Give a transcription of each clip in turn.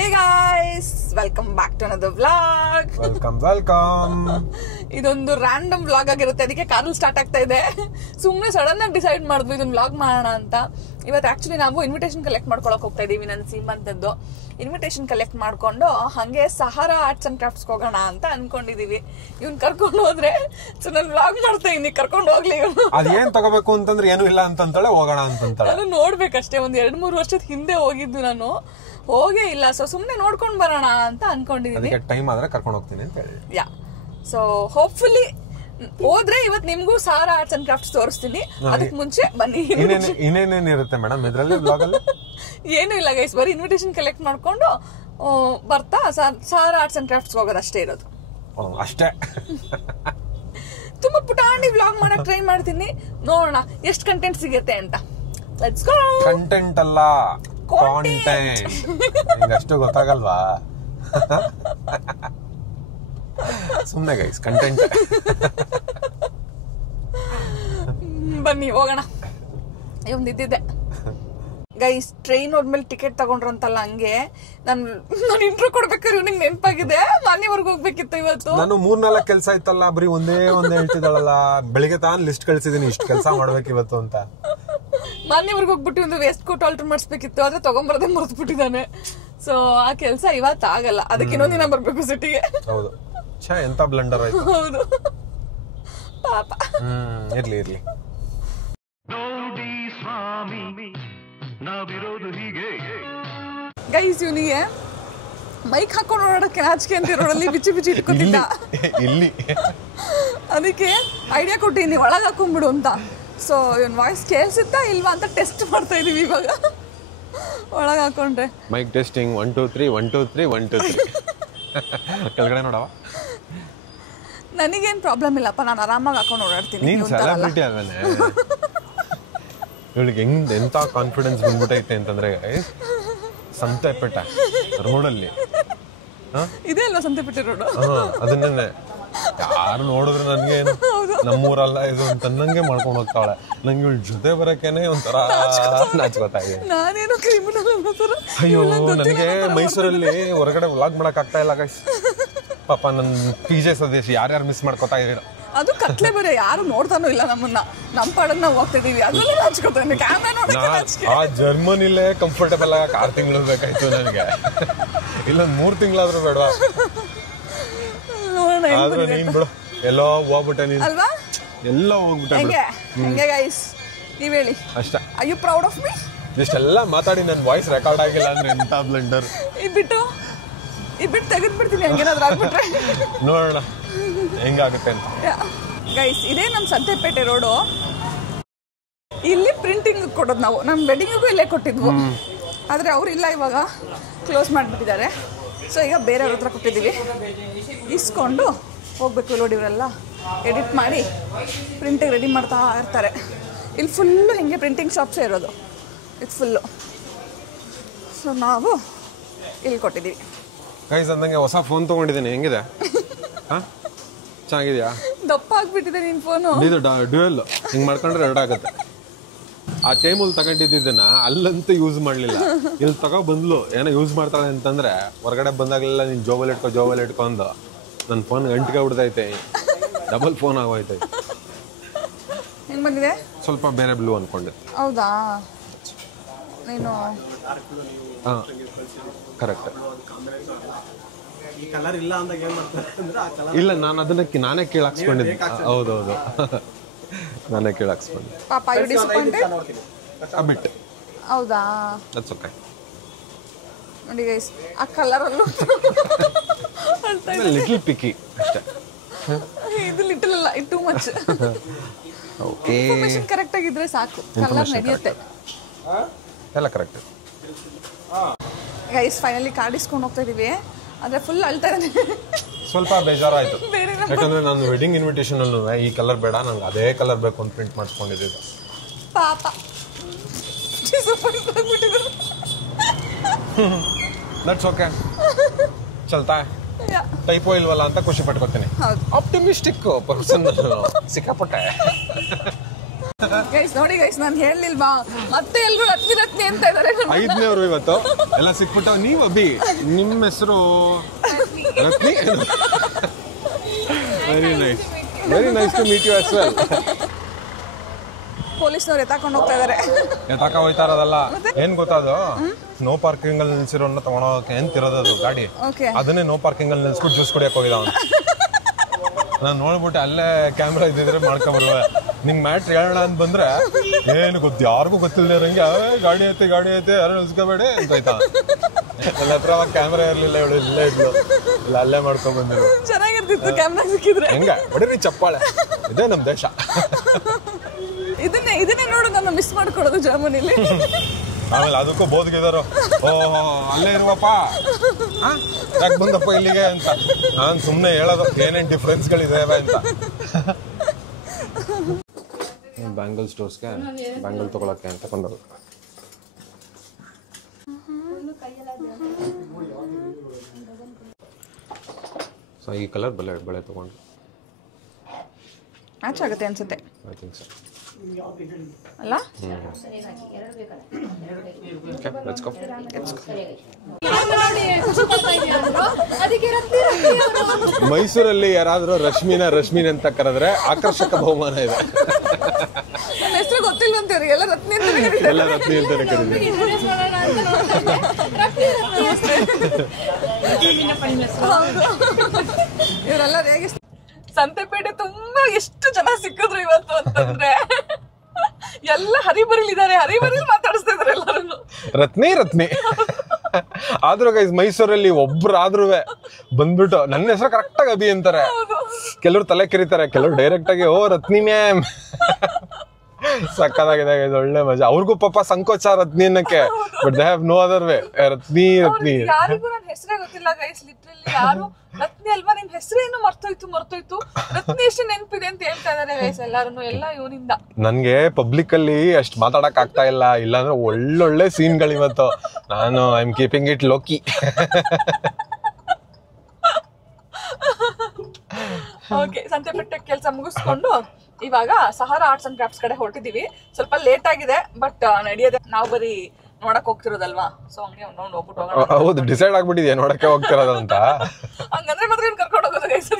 Hey guys, welcome back to another vlog. Welcome. ಇದೊಂದು random vlog ಆಗಿರುತ್ತೆ, ಅದಕ್ಕೆ ಕಾರಲ್ಲಿ ಸ್ಟಾರ್ಟ್ ಆಗ್ತಾ ಇದೆ. ಸುಮ್ಮನೆ ಸಡನ್ ಆಗಿ ಡಿಸೈಡ್ ಮಾಡಿದ್ವಿ ಇದೊಂದು ವ್ಲಾಗ್ ಮಾಡೋಣ ಅಂತ. ಇವತ್ತು ಆಕ್ಚುಲಿ ನಾವು ಇನ್ವಿಟೇಷನ್ ಕಲೆಕ್ಟ್ ಮಾಡ್ಕೊಳಕ್ ಹೋಗ್ತಾ ಇದೀವಿ. ನನ್ನ ಸೀಮಂತದ್ದು ಇನ್ವಿಟೇಷನ್ ಕಲೆಕ್ಟ್ ಮಾಡ್ಕೊಂಡು ಹಂಗೆ ಸಹಾರಾ ಆರ್ಟ್ಸ್ ಅಂಡ್ ಕ್ರಾಫ್ಟ್ಸ್ ಹೋಗೋಣ ಅಂತ ಅನ್ಕೊಂಡಿದೀವಿ. ಇವ್ನ್ ಕರ್ಕೊಂಡು ಹೋದ್ರೆ ನಾನು ವ್ಲಾಗ್ ಮಾಡ್ತಾ ಇದೀನಿ, ಕರ್ಕೊಂಡು ಹೋಗ್ಲಿ. ಅದೇನ್ ತಗೋಬೇಕು ಅಂತಂದ್ರೆ ಏನು ಇಲ್ಲ ಅಂತಂತಾಳೆ, ಹೋಗೋಣ ಅಂತಂತಾಳೆ. ನಾನು ನೋಡ್ಬೇಕಷ್ಟೇ, ಒಂದ್ 2-3 ವರ್ಷದ ಹಿಂದೆ ಹೋಗಿದ್ದು, ನಾನು ಹೋಗೇ ಇಲ್ಲ. ಸೊ ಸುಮ್ನೆ ನೋಡ್ಕೊಂಡ್ ಬರೋಣ ಅಂತ ಅನ್ಕೊಂಡಿದೀನಿ. ಟೈಮ್ ಆದ್ರೆ ಕರ್ಕೊಂಡು ಹೋಗ್ತೀನಿ ಅಂತ ಹೇಳಿ. ಯಾ, ಸೊ ಹೋಪ್ಫುಲಿ ಹೋದ್ರೆ ಇವತ್ತು ನಿಮ್ಗೂ ಸಹಾರಾ ಆರ್ಟ್ಸ್ ಅಂಡ್ ಕ್ರಾಫ್ಟ್ಸ್ ತೋರಿಸ್ತೀನಿ. ಅದಕ್ಕೆ ಮುಂಚೆ ಬನ್ನಿ. ಇನ್ನೇನೇನಿರುತ್ತೆ ಮೇಡಮ್ ಇದ್ರಲ್ಲಿ ಬ್ಲಾಗ್ ಅಲ್ಲಿ? ಏನು ಇಲ್ಲ ಗೈಸ್, ಬರೀ ಇನ್ವಿಟೇಷನ್ ಕಲೆಕ್ಟ್ ಮಾಡ್ಕೊಂಡು ಬರ್ತಾ ಸಹಾರಾ ಆರ್ಟ್ಸ್ ಅಂಡ್ ಕ್ರಾಫ್ಟ್ಸ್ ಹೋಗೋದಷ್ಟೇ ಇರೋದು. ಅಷ್ಟೇ. ತುಂಬಾ ಪುಟಾಣಿ ವ್ಲಾಗ್ ಮಾಡಕ್ ಟ್ರೈ ಮಾಡ್ತೀನಿ, ನೋಡೋಣ ಎಷ್ಟು ಕಂಟೆಂಟ್ ಸಿಗುತ್ತೆ ಅಂತ. Let's go. ಕಂಟೆಂಟ್ ಅಲ್ಲ, ಕಾಂಟೆಂಟ್. ಅಷ್ಟು ಗೊತ್ತಾಗಲ್ವಾ? ಸುಮ್ನೆ ಗೈಸ್, ಕಂಟೆಂಟ್. ಬನ್ನಿ ಹೋಗೋಣ. ಇದ್ದಿದ್ದೆ ಗೈಸ್, ಟ್ರೈನ್ ಹೋದ್ಮೇಲೆ ಟಿಕೆಟ್ ತಗೊಂಡ್ರಂತಲ್ಲ, ಹಂಗೆ ನಾನು ಇಂಟ್ರೋ ಕೊಡ್ಬೇಕಾದ್ರೆ ಇವ್ನಿಗೆ ನೆನಪಾಗಿದೆ, ಮನೆವರೆಗೂ ಹೋಗ್ಬೇಕಿತ್ತು ಇವತ್ತು. ನಾನು 3-4 ಕೆಲಸ ಇತ್ತಲ್ಲ, ಬರೀ ಒಂದೇ ಹೇಳ್ತಿದ್ದಾಳಲ್ಲ. ಬೆಳಿಗ್ಗೆ ತಾನು ಲಿಸ್ಟ್ ಕಳ್ಸಿದೀನಿ, ಇಷ್ಟು ಕೆಲಸ ಮಾಡ್ಬೇಕು ಇವತ್ತು ಅಂತ. ಮನೆವರೆಗೂ ಹೋಗ್ಬಿಟ್ಟು ಒಂದು ವೇಸ್ಟ್ ಕೋಟ್ ಆಲ್ಟರ್ ಮಾಡಿಸ್ಬೇಕಿತ್ತು, ಆದ್ರೆ ತಗೊಂಬರದೆ ಮರ್ತು ಬಿಟ್ಟಿದ್ದಾನೆ. ಸೊ ಆ ಕೆಲಸ ಇವತ್ತು ಆಗಲ್ಲ, ಅದಕ್ಕೆ ಇನ್ನೊಂದ್ ದಿನ ಬರ್ಬೇಕು ಸಿಟಿಗೆ. ಹೌದು, ಎಂತ ಬ್ಲಂಡರ್ ಆಯ್ತು. ಹೌದು ಪಾಪ. ಇರ್ಲಿ. ಗೈಸ್, ಇವನಿಗೆ ಮೈಕ್ ಹಾಕೊಂಡು ಓಡಾಡಕ್ಕೆ ನಾಚಿಕೆ ಅಂತ ರೋಡಲ್ಲಿ ಬಿಚ್ಚಿ ಇಟ್ಕೊತಿದ್ದ. ಇಲ್ಲಿ ಅದಕ್ಕೆ ಐಡಿಯಾ ಕೊಟ್ಟಿನಿ, ಒಳಗೆ ಹಾಕೊಂಡ್ಬಿಡು ಅಂತ. ಸೊ ಇವನ್ ವಾಯ್ಸ್ ಕೇಳಿಸುತ್ತಾ ಇಲ್ವಾ ಅಂತ ಟೆಸ್ಟ್ ಮಾಡ್ತಾ ಇದೀವಿ ಇವಾಗ. ಒಳಗೆ ಹಾಕೊಂಡ್ರೆ ಮೈಕ್ ಟೆಸ್ಟಿಂಗ್ 1 2 3 1 2 3 1 2 3. ಕೆಳಗಡೆ ನೋಡವ. ನನಗೇನು ಪ್ರಾಬ್ಲಮ್ ಇಲ್ಲಪ್ಪ, ನಾನು ಆರಾಮಾಗಿ ಹಾಕೊಂಡು ಓಡಾಡ್ತೀನಿ. ನೀನ್ ಸೆಲೆಬ್ರಿಟಿ ಆದನೆ. ಇವಳಿಗೆ ಎಂತ ಕಾನ್ಫಿಡೆನ್ಸ್ ಬಂದ್ಬಿಟ್ಟೈತೆ ಅಂತಂದ್ರೆ, ಸಂತೆಪೇಟ ರೋಡಲ್ಲಿ ಇದೆ ಅಲ್ವಾ, ಸಂತೆಪೇಟೆ ರೋಡ್. ಅದನ್ನೇ ಯಾರು ನೋಡಿದ್ರೆ ನನ್ಗೆ ನಮ್ಮೂರಲ್ಲ ಇದು ಅಂತ ನಂಗೆ ಮಾಡ್ಕೊಂಡು ಹೋಗ್ತಾಳೆ. ನಂಗೆ ಇವಳ ಜೊತೆ ಬರಕೇನೆ ಒಂಥರ ನಾಚ್ಕೋತಾ ಇದೆ. ನಾನೇನು ಕ್ರಿಮಿನಲ್ ಅನ್ನೋ ತರ. ಅಯ್ಯೋ, ನನಗೆ ಮೈಸೂರಲ್ಲಿ ಹೊರಗಡೆ ವ್ಲಾಗ್ ಮಾಡಕ್ ಆಗ್ತಾ ಇಲ್ಲ ಗೈಸ್. ಪಾಪ ನನ್ PJ ಸದೇಶ್ ಯಾರ್ಯಾರು ಮಿಸ್ ಮಾಡ್ಕೋತಾ ಇದೀರ. ಅದು ಕತ್ಲೆ ಬೇರೆ, ಯಾರು ನೋಡ್ತಾನೂ ಇಲ್ಲ ನಮ್ಮನ್ನ. ನಮ್ಮ ಪಾಡಕ್ ನಾವು ಹೋಗ್ತಾ ಇದೀವಿ, ಅದೆಲ್ಲ ನಾಚ್ಕೋತಾನೆ. ಕ್ಯಾಮ್ರಾ ನೋಡಕ್ಕೆ ಆ ಜರ್ಮನಿಲೇ ಕಂಫರ್ಟಬಲ್ ಆಗಿ 6 ತಿಂಗಳು ಬೇಕಾಯ್ತು ನನಗೆ. ಇಲ್ಲ 3 ತಿಂಗಳಾದ್ರೂ ಬೇಡವಾ? ಆದ್ರೆ ನೀನ್ ಬಿಡು, ಎಲ್ಲೋ ಹೋಗ್ಬಿಟ್ಟೆ ನೀನ್ ಅಲ್ವಾ, ಎಲ್ಲ ಹೋಗ್ಬಿಟ್ಟೆ. ಹಂಗೆ ಗೈಸ್, ನೀವ್ ಹೇಳಿ ಅಷ್ಟೇ. Are you proud of me? ಇಷ್ಟೆಲ್ಲ ಮಾತಾಡಿ ನನ್ನ ವಾಯ್ಸ್ ರೆಕಾರ್ಡ್ ಆಗಿಲ್ಲ ಅಂದ್ರೆ ಎಂತ ಬ್ಲಂಡರ್. ಇದ್ಬಿಟ್ಟು ತೆಗೆದ್ಬಿಡ್ತೀನಿ ಹಂಗೇನಾದ್ರೂ ಆಗ್ಬಿಟ್ರೆ. ನೋಡೋಣ ಹೆಂಗಾಗುತ್ತೆ ಅಂತ. ಗೈಸ್, ಇದೇ ನಮ್ ಸಂತೆಪೇಟೆ ರೋಡು. ಇಲ್ಲಿ ಪ್ರಿಂಟಿಂಗ್ ಕೊಡೋದು ನಾವು. ನಮ್ಮ ವೆಡ್ಡಿಂಗಿಗೂ ಇಲ್ಲೇ ಕೊಟ್ಟಿದ್ವು, ಆದ್ರೆ ಅವ್ರು ಇಲ್ಲ, ಇವಾಗ ಕ್ಲೋಸ್ ಮಾಡಿಬಿಟ್ಟಿದ್ದಾರೆ. ಸೊ ಈಗ ಬೇರೆಯವ್ರ ಹತ್ರ ಕೊಟ್ಟಿದ್ದೀವಿ, ಇಸ್ಕೊಂಡು ಹೋಗ್ಬೇಕು. ನೋಡಿ, ಇವರೆಲ್ಲ ಎಡಿಟ್ ಮಾಡಿ ಪ್ರಿಂಟಿಗೆ ರೆಡಿ ಮಾಡ್ತಾ ಇರ್ತಾರೆ. ಇಲ್ಲಿ ಫುಲ್ಲು ಹಿಂಗೆ ಪ್ರಿಂಟಿಂಗ್ ಶಾಪ್ಸೇ ಇರೋದು, ಇದು ಫುಲ್ಲು. ಸೊ ನಾವು ಇಲ್ಲಿ ಕೊಟ್ಟಿದ್ದೀವಿ. ಗೈಸ್, ಅಂದಂಗೆ ಹೊಸ ಫೋನ್ ತೊಗೊಂಡಿದ್ದೀನಿ. ಹೆಂಗಿದೆ? ಚೆನ್ನಾಗಿದೆಯಾ? ದಪ್ಪ ಆಗ್ಬಿಟ್ಟಿದೆ ನಿನ್ ಫೋನು. ಇದು ಡ್ಯೂಯಲ್, ಹಿಂಗೆ ಮಾಡ್ಕೊಂಡ್ರೆ 2 ಆಗುತ್ತೆ. ಆ ಟೈಮಲ್ಲಿ ತಗೊಂಡಿದ್ದನ್ನ ಅಲ್ಲಂತೂ ಯೂಸ್ ಮಾಡಲಿಲ್ಲ, ಇಲ್ಲಿ ತಗೋ ಬಂದ್ಲು ಏನೋ ಯೂಸ್ ಮಾಡ್ತಾಳೆ ಅಂತಂದ್ರೆ, ಹೊರಗಡೆ ಬಂದಾಗಲೆಲ್ಲ ನೀನು ಜೋಬಲ್ಲಿ ಇಟ್ಕೊಂಡು ನನ್ನ ಫೋನ್ ಗಂಟಿಗೆ ಬಿಡ್ತೈತೆ. ಡಬಲ್ ಫೋನ್ ಆಗೋಯ್ತೈತೆ. ಹೆಂಗೆ ಬಂದಿದೆ? ಸ್ವಲ್ಪ ಬೇರೆ ಬ್ಲೂ ಅನ್ಕೊಂಡೆ. ಹೌದಾ? ನೀನು ಹಾಂ, ಕರೆಕ್ಟ್. ಇಲ್ಲ, ನಾನು ಅದನ್ನ ನಾನೇ ಕೇಳಾಕ್ಸ್ಕೊಂಡಿದ್ದೆ. ಹೌದೌದು, ನಾನೇ ಕೇಳಾಕ್ಸ್ಕೊಂಡೆ. ಪಾಪ, ಯು ಡಿಸಪಾಯಿಂಟೆಡ್ ಅ ಬಿಟ್. ಹೌದಾ? That's okay. ನೋಡಿ ಗೈಸ್, ಆ ಕಲರ್ ಅಲ್ಲೂ ಲಿಟಲ್ ಪಿಕಿ ಅಷ್ಟೇ. ಇದು ಲಿಟಲ್ ಅಲ್ಲ, ಇದು too much. Okay, information correct ಆಗಿದ್ರೆ ಸಾಕು, ಕಲರ್ ನಡೆಯುತ್ತೆ. ಎಲ್ಲ ಕರೆಕ್ಟ್. ಗೈಸ್, ಫೈನಲಿ ಕಾರ್ಡ್ ಇಸ್ಕೊಂಡು ಹೋಗ್ತಾ ಇದೀವಿ. ಆದ್ರೆ ಫುಲ್ ಅಳ್ತಾ ಇದ್ದಾನೆ. ಸ್ವಲ್ಪ ಬೇಜಾರಾಯ್ತು, ಯಾಕಂದ್ರೆ ನಾನು ವೆಡ್ಡಿಂಗ್ ಇನ್ವಿಟೇಷನ್ ಅಲ್ಲೂ ಈ ಕಲರ್ ಬೇಡ, ನಂಗೆ ಅದೇ ಕಲರ್ ಬೇಕು ಅಂತ ಪ್ರಿಂಟ್ ಮಾಡಿಸ್ಕೊಂಡಿದ್ದೆ. ಪಾಪ ದಟ್ಸ್ ಓಕೆ, ಚಲ್ತಾ. ಟೈಪೋ ಇಲ್ವಲ್ಲ ಅಂತ ಖುಷಿ ಪಟ್ಕೋತೀನಿ. ಆಪ್ಟಿಮಿಸ್ಟಿಕ್ ಪರ್ಸನ್ ಸಿಕ್ಕಾಪಟ್ಟೆ. ಗೈಸ್ ನೋಡಿ ಗೈಸ್, ನಾನು ಹೇಳಲಿಲ್ವಾ ಮತ್ತೆ ಎಲ್ರು ರತ್ನಿ ರತ್ನಿ ಅಂತ ಇದಾರೆ. 5ನೇವ್ರು ಇವತ್ತು ಎಲ್ಲ ಸಿಕ್ಬಿಟ್ಟು. ನೀವು ಅಭಿ, ನಿಮ್ಮ ಹೆಸರು Ratni. Very nice to meet you as well. ಪೊಲೀಸ್ನವ್ರು ಎತ್ತಾಕೊಂಡು ಹೋಗ್ತಾ ಇದಾರೆ. ಎತ್ತಾಕ ಹೋಯ್ತಾ ಇರೋದಲ್ಲ, ಏನ್ ಗೊತ್ತಾದು, ನೋ ಪಾರ್ಕಿಂಗ್ ಅಲ್ಲಿ ನಿಲ್ಸಿರೋನ್ನ ತಗೊಂಡೋಗಕ್ಕೆ ಎಂತಿರೋದು ಗಾಡಿ, ಅದನ್ನೇ ನೋ ಪಾರ್ಕಿಂಗ್ ಅಲ್ಲಿ ನಿಲ್ಸ್ಬಿಟ್ಟು ಜ್ಯೂಸ್ ಕುಡಿಯಕ್ ಹೋಗಿದ ಅವನು. ನಾನು ನೋಡ್ಬಿಟ್ಟು ಅಲ್ಲೇ ಕ್ಯಾಮ್ರಾ ಇದ್ದಿದ್ರೆ ಮಾಡ್ಕೊಂಬರುವೆ. ನಿಂಗೆ ಮ್ಯಾಟ್ರ್ ಹೇಳೋಣ ಅಂತ ಬಂದ್ರೆ ಏನು ಗೊತ್ತು, ಯಾರಿಗೂ ಗೊತ್ತಿಲ್ಲದಂಗೆ ಗಾಡಿ ಐತೆ ಯಾರು ನಿಲ್ಸ್ಕೋಬೇಡಿ ಅಂತ ಆಯ್ತಾ. ನನ್ನ ಹತ್ರ ಕ್ಯಾಮ್ರಾ ಇರ್ಲಿಲ್ಲ, ಇವಳು ಇಲ್ಲೇ ಇದ್ಲು, ಇಲ್ಲ ಅಲ್ಲೇ ಮಾಡ್ಕೊಂಡ್ ಬಂದಿರು. ಚೆನ್ನಾಗಿರ್ತಿತ್ತು ಕ್ಯಾಮ್ರಾ ಸಿಕ್ಕಿದ್ರೆ. ಹೆಂಗ ಹೊಡಿರಿ ಚಪ್ಪಾಳೆ, ಇದೇ ನಮ್ ದೇಶ. ಇದನ್ನೇ ನೋಡು ನಾನು ಮಿಸ್ ಮಾಡ್ಕೊಡೋದು ಜರ್ಮನಿಲಿ. ಆಮೇಲೆ ಅದಕ್ಕೂ ಬೋದ್ಗಿದಾರು, ಓಹೋ ಅಲ್ಲೇ ಇರುವಪ್ಪ, ಯಾಕೆ ಬಂದಪ್ಪ ಇಲ್ಲಿಗೆ ಅಂತ. ನಾನು ಸುಮ್ಮನೆ ಹೇಳೋದು ಏನೇನು ಡಿಫ್ರೆನ್ಸ್ಗಳಿದಾವೆ ಅಂತ. ಬ್ಯಾಂಗಲ್ ಸ್ಟೋರ್ಸ್ಗೆ ಬ್ಯಾಂಗಲ್ ತಗೊಳಕ್ಕೆ ಅಂತ ಕೊಂಡೋದು. ಸೊ ಈ ಕಲರ್ ಬಳೆ ತಗೊಂಡು ಮ್ಯಾಚ್ ಆಗುತ್ತೆ ಅನ್ಸುತ್ತೆ. ಐ ಥಿಂಕ್ ಸೊ ಅಲ್ಲ. Let's go. ಮೈಸೂರಲ್ಲಿ ಯಾರಾದ್ರೂ ರಶ್ಮಿನ ಅಂತ ಕರೆದ್ರೆ ಆಕರ್ಷಕ ಬಹುಮಾನ ಇದೆ. ನನ್ನ ಹೆಸರು ಗೊತ್ತಿಲ್ವಂತೀರಿ, ಎಲ್ಲ ರತ್ನಿ ಎಲ್ಲ ರತ್ನಿ ಅಂತಾನೆ ಕರೀತೀವಿ. ಇವರೆಲ್ಲ ಹೇಗೆ ಸಂತೆಪೇಟೆ ತುಂಬಾ ಎಷ್ಟು ಜನ ಸಿಕ್ಕಿದ್ರು ಇವತ್ತು ಅಂತಂದ್ರೆ, ಎಲ್ಲ ಹರಿಬರಿಲಿದ್ದಾರೆ, ಹರಿಬರಿಲಿ ಮಾತಾಡಿಸ್ತಾ ಇದಾರೆ ಎಲ್ಲರೂ. ರತ್ನಿ ಆದ್ರೂ ಗೈಸ್ ಮೈಸೂರಲ್ಲಿ ಒಬ್ರಾದ್ರೂ ಬಂದ್ಬಿಟ್ಟು ನನ್ನ ಹೆಸರು ಕರೆಕ್ಟ್ ಆಗಿ ಅಭಿ ಅಂತಾರೆ. ಕೆಲವ್ರು ತಲೆ ಕಿರಿತಾರೆ, ಕೆಲವ್ರು ಡೈರೆಕ್ಟ್ ಆಗಿ ಓ ರತ್ನಿ ಮ್ಯಾಮ್. ಸಕ್ಕದಾಗಿದೆ, ಒಳ್ಳೆ ಮಜಾ. ಅವ್ರಿಗೂ ಪಾಪ ಸಂಕೋಚ ರತ್ನಿ ಅನ್ನಕ್ಕೆ, but they have no other way. Ratni ಯಾರಿಗೂ ನನ್ನ ಹೆಸರೇ ಗೊತ್ತಿಲ್ಲ ಗೈಸ್, ಲಿಟ್ರಲಿ ಯಾರು ರತ್ನಿ ಅಲ್ವಾ ನಿಮ್ ಹೆಸರೇನು ಮರ್ತೋಯ್ತು, ರತ್ನಿ ಎಷ್ಟು ನೆನಪಿದೆ ಅಂತ ಹೇಳ್ತಾ ಇದಾರೆ ಗೈಸ್ ಎಲ್ಲಾರು, ಎಲ್ಲ ಇವನಿಂದ. ನನ್ಗೆ ಪಬ್ಲಿಕ್ ಅಲ್ಲಿ ಅಷ್ಟ್ ಮಾತಾಡಕ್ ಆಗ್ತಾ ಇಲ್ಲ, ಇಲ್ಲಾಂದ್ರೆ ಒಳ್ಳೊಳ್ಳೆ ಸೀನ್ಗಳು ಇವತ್ತು. ನಾನು I am keeping it lowkey. Okay, Santhepete ಕೆಲಸ ಮುಗಿಸ್ಕೊಂಡು ಇವಾಗ ಸಹಾರಾ ಆರ್ಟ್ಸ್ ಅಂಡ್ ಕ್ರಾಫ್ಟ್ಸ್ ಕಡೆ ಹೊರಟಿದೀವಿ. ಸ್ವಲ್ಪ ಲೇಟ್ ಆಗಿದೆ, ಬಟ್ ನಡೆಯೋದೆ, ನಾವು ಬರೀ ನೋಡಕ್ ಹೋಗ್ತಿರೋದಲ್ವಾ, ಸೊ ಹಂಗೆ ಒಂದು ರೌಂಡ್ ಹೋಗ್ಬಿಟ್ಟು ಹೋಗೋಣ. ಹೌದು, ಡಿಸೈಡ್ ಆಗ್ಬಿಟ್ಟಿದ್ಯಾ ನೋಡಕ್ಕೆ ಹೋಗ್ತಿರೋದಂತ? ಹಂಗಂದ್ರೆ ಮಾತ್ರ ಕರ್ಕೊಂಡು ಹೋಗೋದು ಗೈಸ್.